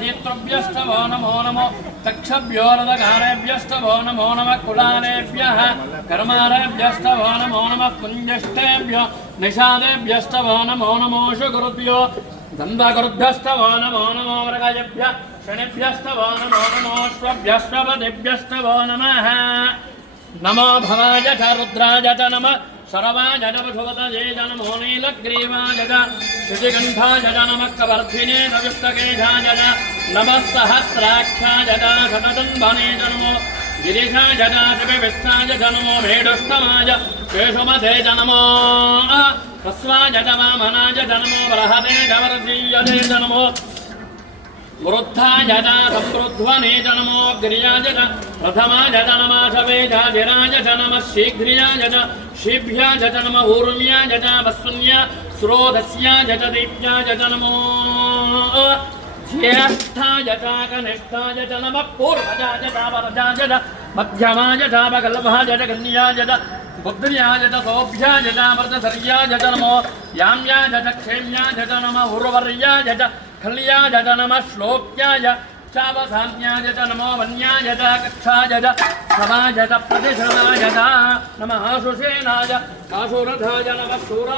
हितृभ्यस्तवो नमो नमो तक्षभ्यो रदगारेभ्यस्तवो नमो नमः कुलानेभ्यः कर्मारेभ्यस्तवो नमो नमः पुञ्जष्टेभ्यो निषादेभ्यस्तवो नमो नमो शुगुरुभ्यो दन्तगुरुभ्यस्तवो नमो नमो मृगजेभ्यः शनिभ्यस्तवो नमो नमो श्वभ्यश्वपतिभ्यस्तवो नमः नमो भवाय च रुद्राय च नमः शरवाय च वसुवतये च नमो नीलग्रीवाय च शुचिकण्ठाय च नमः कवर्धिने च विष्टकेशाय च नमः सहस्राक्षाय च शततन्वने च नमो गिरिशाय च शिवविष्टाय च नमो भेडुष्टमाय केशुमते च नमो ह्रस्वाय च वामनाय च नमो बृहते च वर्धीयते च नमो वृद्धाय च समृध्वने च नमो गिर्याय च प्रथमाय च नमः शवेजाधिराय च नमः शीघ्र्याय च शीभ्याय च नमः ऊर्म्याय च वस्वन्या स्रोधस्याय च दीप्याय च नमो ज्येष्ठाय च कनिष्ठाय च नमः पूर्वजाय च वरजाय च मध्यमाय च वकल्भाय च कन्याय च बुद्ध्याय च सौभ्याय च वरदधर्याय च नमो याम्याय च क्षेम्याय च नमः उर्वर्याय च खल्याय च नमः श्लोक्याय चावसान्याय च नमो वन्याय च कक्षाय च समाय च प्रतिश्रमाय च नमः आशुषेनाय आशुरथाय नमः शूरा